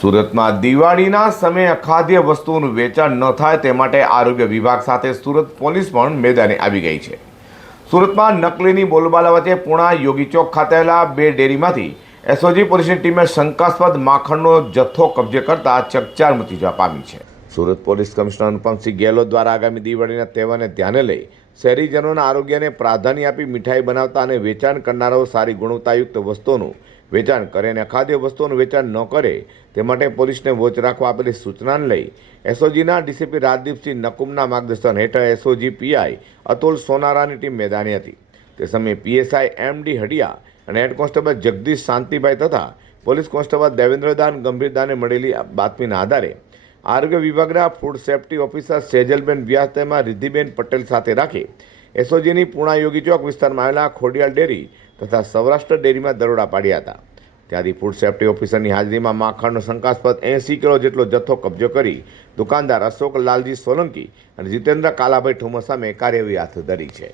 સુરતમાં દિવાળીના સમયે અખાદ્ય વસ્તુઓનું વેચાણ ન થાય તે માટે આરોગ્ય વિભાગ સાથે સુરત પોલીસ પણ મેદાને આવી ગઈ છે. સુરતમાં નકલીની બોલબાલા વચ્ચે પુણા યોગી ચોક ખાતે આવેલા બે ડેરીમાંથી એસઓજી પોલીસની ટીમે શંકાસ્પદ માખણનો જથ્થો કબજે કરતા ચકચાર મચી જવા પામી છે. સુરત પોલીસ કમિશનર અનુપમસિંહ ગેહલોત દ્વારા આગામી દિવાળીના તહેવારને ધ્યાને લઈ શહેરીજનોના આરોગ્યને પ્રાધાન્ય આપી મીઠાઈ બનાવતા અને વેચાણ કરનારાઓ સારી ગુણવત્તાયુક્ત વસ્તુઓનું વેચાણ કરે અને અખાદ્ય વસ્તુઓનું વેચાણ ન કરે તે માટે પોલીસને વોચ રાખવા આપેલી સૂચનાને લઈ એસઓજીના ડીસીપી રાજદીપસિંહ નકુમના માર્ગદર્શન હેઠળ એસઓજી પીઆઈ અતુલ સોનારાની ટીમ મેદાની હતી. તે સમયે પીએસઆઈ એમ ડી હડિયા અને હેડ કોન્સ્ટેબલ જગદીશ શાંતિભાઈ તથા પોલીસ કોન્સ્ટેબલ દેવેન્દ્રદાન ગંભીરદાને મળેલી બાતમીના આધારે આરોગ્ય વિભાગના food safety officer Sejalben Vyas તેમાં રિદ્ધિબેન પટેલ સાથે રાખી એસઓજીની પૂર્ણાયોગી ચોક વિસ્તારમાં આવેલા ખોડિયાલ ડેરી તથા સૌરાષ્ટ્ર ડેરીમાં દરોડા પાડ્યા હતા. ત્યાંથી ફૂડ સેફ્ટી ઓફિસરની હાજરીમાં માખણનો શંકાસ્પદ એંસી કિલો જેટલો જથ્થો કબજો કરી દુકાનદાર અશોક લાલજી સોલંકી અને જીતેન્દ્ર કાલાભાઈ ઠુમર સામે કાર્યવાહી હાથ ધરી છે.